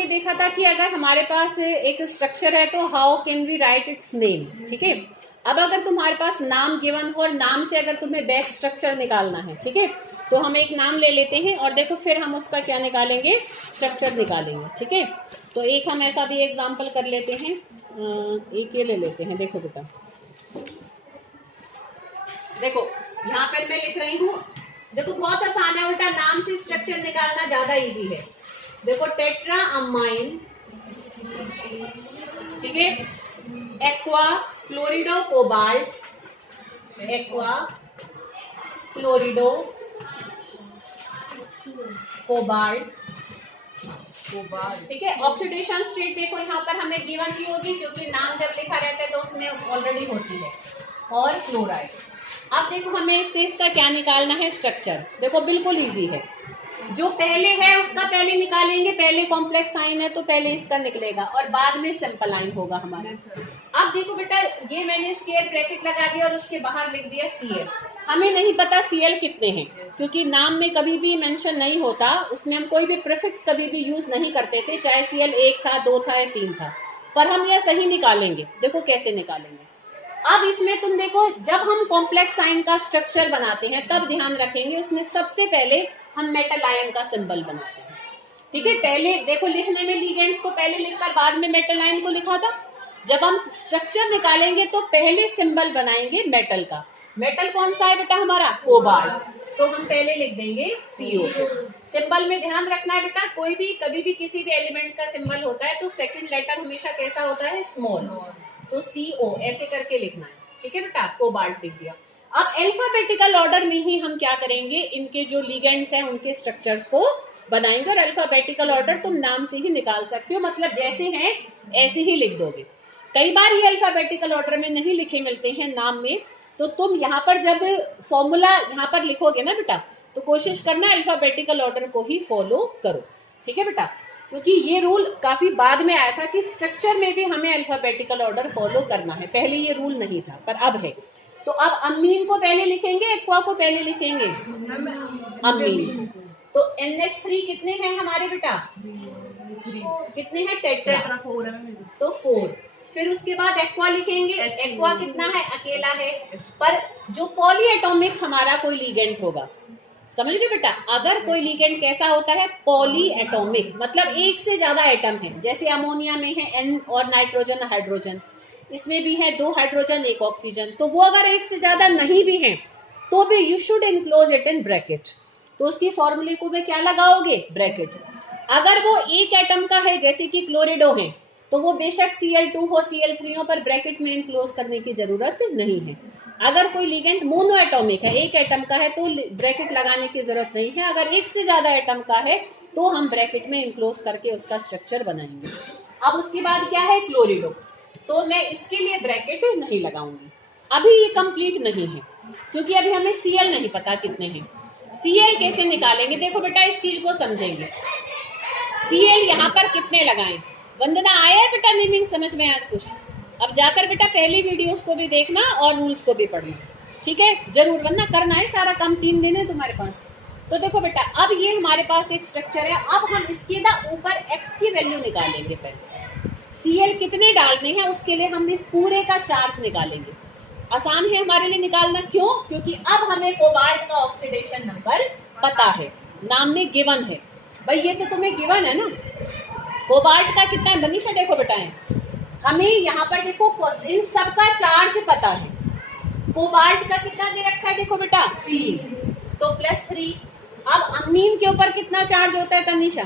हमने देखा था कि अगर हमारे पास एक स्ट्रक्चर है तो how can we write its name, ठीक है। अब अगर तुम्हारे पास नाम गिवन हो और नाम से अगर तुम्हें बैक स्ट्रक्चर निकालना है, ठीक है, तो हम एक नाम ले लेते हैं और देखो फिर हम उसका क्या निकालेंगे, स्ट्रक्चर निकालेंगे, ठीक है। तो एक हम ऐसा भी एग्जाम्पल कर लेते हैं, एक ये ले लेते हैं। देखो बेटा, देखो यहाँ पर मैं लिख रही हूँ, देखो बहुत आसान है, उल्टा नाम से स्ट्रक्चर निकालना ज्यादा इजी है। देखो टेट्रा अमाइन, ठीक है, एक्वा क्लोरिडो कोबाल्ट, एक्वा क्लोरिडो कोबाल्ट, ठीक है। ऑक्सीडेशन स्टेट देखो यहाँ पर हमें गिवन की होगी क्योंकि नाम जब लिखा रहता है तो उसमें ऑलरेडी होती है, और क्लोराइड। अब देखो हमें इससे इसका क्या निकालना है, स्ट्रक्चर। देखो बिल्कुल इजी है, जो पहले है उसका पहले निकालेंगे, पहले कॉम्प्लेक्स आइन है तो पहले इसका निकलेगा और बाद में सिंपल आइन होगा हमारा। अब देखो बेटा, ये मैंने स्क्वायर ब्रैकेट लगा दिया और उसके बाहर लिख दिया Cl। हमें नहीं पता Cl कितने हैं क्योंकि नाम में कभी भी मेंशन नहीं होता, उसमें हम कोई भी प्रीफिक्स कभी भी यूज नहीं करते थे, चाहे Cl 1 था, 2 था या 3 था। पर हम यह सही निकालेंगे। देखो कैसे निकालेंगे। अब इसमें तुम देखो, जब हम कॉम्प्लेक्स आयन का स्ट्रक्चर बनाते हैं तब ध्यान रखेंगे उसमें सबसे पहले हम मेटल आयन का सिंबल बनाते हैं, ठीक है। पहले देखो लिखने में लिगेंड्स को पहले लिखकर बाद में मेटल आयन को लिखा था। जब हम स्ट्रक्चर निकालेंगे तो पहले सिंबल बनाएंगे मेटल का। मेटल कौन सा है बेटा हमारा, कोबाल्ट, तो हम पहले लिख देंगे CO। सिंबल में ध्यान रखना है बेटा, कोई भी कभी भी किसी भी एलिमेंट का सिंबल होता है तो सेकंड लेटर हमेशा कैसा होता है, स्मॉल, तो CO ऐसे करके लिखना है, ठीक है बेटा। कोबाल्ट लिख दिया। अब अल्फाबेटिकल ऑर्डर में ही हम क्या करेंगे, इनके जो लिगेंड्स हैं उनके स्ट्रक्चर्स को बनाएंगे। और अल्फाबेटिकल ऑर्डर तुम नाम से ही निकाल सकते हो, मतलब जैसे हैं ऐसे ही लिख दोगे। कई बार ये अल्फाबेटिकल ऑर्डर में नहीं लिखे मिलते हैं नाम में, तो तुम यहाँ पर जब फॉर्मूला यहाँ पर लिखोगे ना बेटा, तो कोशिश करना अल्फाबेटिकल ऑर्डर को ही फॉलो करो, ठीक है बेटा। क्योंकि ये रूल काफी बाद में आया था कि स्ट्रक्चर में भी हमें अल्फाबेटिकल ऑर्डर फॉलो करना है, पहले ये रूल नहीं था पर अब है। तो अब अमीन को पहले लिखेंगे, एक्वा को पहले लिखेंगे, अमीन। तो NH3 कितने हैं हमारे बेटा, कितने हैं, टेट्रा, तो 4। फिर उसके बाद एक्वा लिखेंगे, एक्वा कितना है, अकेला है, पर जो पॉली एटॉमिक हमारा कोई लिगेंड होगा, समझ रहे बेटा। अगर कोई लिगेंड कैसा होता है, पॉली एटॉमिक, मतलब एक से ज्यादा एटम है, जैसे अमोनिया में है N और नाइट्रोजन हाइड्रोजन, इसमें भी है 2 हाइड्रोजन 1 ऑक्सीजन, तो वो अगर एक से ज्यादा नहीं भी है तो भी you should enclose it in bracket. तो उसकी फॉर्मूले को में क्या लगाओगे, ब्रैकेट। अगर वो एक एटम का है जैसे कि क्लोरिडो है तो वो बेशक Cl2 हो, Cl3 हो, पर ब्रैकेट में इनक्लोज करने की जरूरत नहीं है। अगर कोई लिगेंड मोनो एटॉमिक है, एक एटम का है, तो ब्रैकेट लगाने की जरूरत नहीं है। अगर एक से ज्यादा एटम का है तो हम ब्रैकेट में इनक्लोज करके उसका स्ट्रक्चर बनाएंगे। अब उसके बाद क्या है, क्लोरिडो, तो मैं इसके लिए ब्रैकेट नहीं लगाऊंगी, अभी ये कंप्लीट नहीं है क्योंकि अभी हमें Cl नहीं पता कितने हैं। Cl कैसे निकालेंगे, देखो बेटा इस चीज को समझेंगे। Cl यहाँ पर कितने लगाएं, वंदना आया है बेटा नेमिंग समझ में आज कुछ? अब जाकर बेटा पहली वीडियोस को भी देखना और रूल्स को भी पढ़ना, ठीक है, जरूर, वरना करना है सारा काम, 3 दिन है तुम्हारे पास। तो देखो बेटा, अब ये हमारे पास एक स्ट्रक्चर है, अब हम इसके ना ऊपर x की वैल्यू निकालेंगे। पहले Cl कितने डालने हैं उसके लिए हम इस पूरे का चार्ज निकालेंगे। आसान है हमारे लिए निकालना, क्यों, क्योंकि अब हमें कोबाल्ट का ऑक्सीडेशन नंबर पता है, नाम में गिवन है। भाई ये तो तुम्हें गिवन है ना, कोबाल्ट का कितना है बनीशा, देखो बेटा है, हमें यहाँ पर देखो इन सब का चार्ज पता है। कोबाल्ट का कितना दे रखा है, देखो बेटा 3, तो +3। अब अमीन के ऊपर कितना चार्ज होता है तनीशा,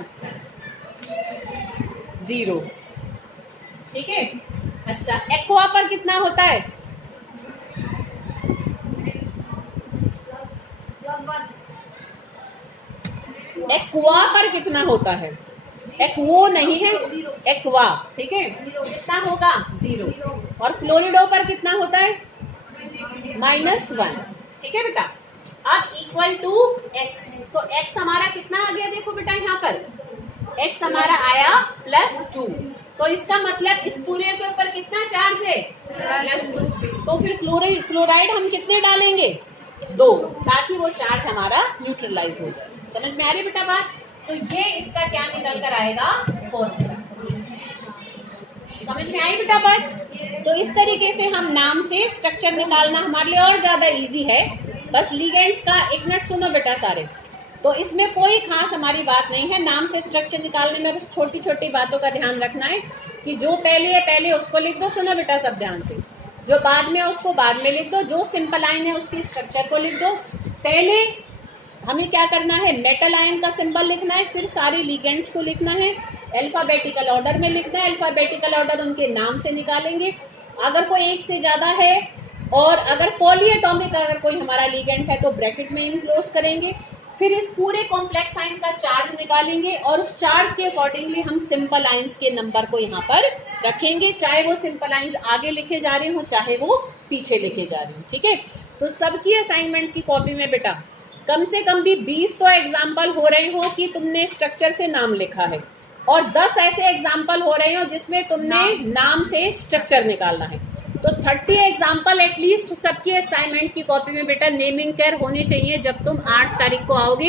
0, ठीक है। अच्छा, एक्वा पर कितना होता है, एक्वा पर कितना होता है, एक्वो नहीं है, एक्वा, ठीक है, कितना होगा 0। और क्लोरिडो पर कितना होता है, -1, ठीक है बेटा। अब इक्वल टू x, तो x हमारा कितना आ गया, देखो बेटा यहाँ पर x हमारा आया +2, तो इसका मतलब इस पूरे के ऊपर कितना चार्ज है, +2। तो फिर क्लोराइड हम कितने डालेंगे, 2, ताकि वो चार्ज हमारा न्यूट्रलाइज हो जाए। समझ में आ रही बेटा बात? तो ये इसका क्या निकल कर आएगा, फॉर्मूला। समझ में आई बेटा बात? तो इस तरीके से हम नाम से स्ट्रक्चर निकालना हमारे लिए और ज्यादा इजी है। बस लिगेंड्स का एक मिनट सुनो बेटा सारे, तो इसमें कोई खास हमारी बात नहीं है। नाम से स्ट्रक्चर निकालने में बस छोटी छोटी बातों का ध्यान रखना है कि जो पहले है पहले उसको लिख दो, सुनो बेटा सब ध्यान से, जो बाद में उसको बाद में लिख दो, जो सिंपल आयन है उसकी स्ट्रक्चर को लिख दो। पहले हमें क्या करना है, मेटल आयन का सिंबल लिखना है, फिर सारे लिगेंड्स को लिखना है, अल्फाबेटिकल ऑर्डर में लिखना है। अल्फाबेटिकल ऑर्डर उनके नाम से निकालेंगे। अगर कोई एक से ज्यादा है और अगर पॉलीएटॉमिक अगर कोई हमारा लिगेंड है तो ब्रैकेट में इनक्लोज करेंगे। फिर इस पूरे कॉम्प्लेक्स आयन का चार्ज निकालेंगे और उस चार्ज के अकॉर्डिंगली हम सिंपल आयंस के नंबर को यहाँ पर रखेंगे, चाहे वो सिंपल आयंस आगे लिखे जा रहे हो चाहे वो पीछे लिखे जा रहे हो। ठीक है, तो सबकी असाइनमेंट की कॉपी में बेटा कम से कम भी 20 तो एग्जाम्पल हो रहे हो कि तुमने स्ट्रक्चर से नाम लिखा है, और 10 ऐसे एग्जाम्पल हो रहे हो जिसमें तुमने नाम से स्ट्रक्चर निकालना है। तो 30 एग्जाम्पल एटलीस्ट सबकी असाइनमेंट की कॉपी में बेटा नेमिंग केयर होने चाहिए जब तुम 8 तारीख को आओगे।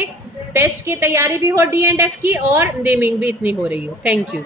टेस्ट की तैयारी भी हो D&F की और नेमिंग भी इतनी हो रही हो। Thank you.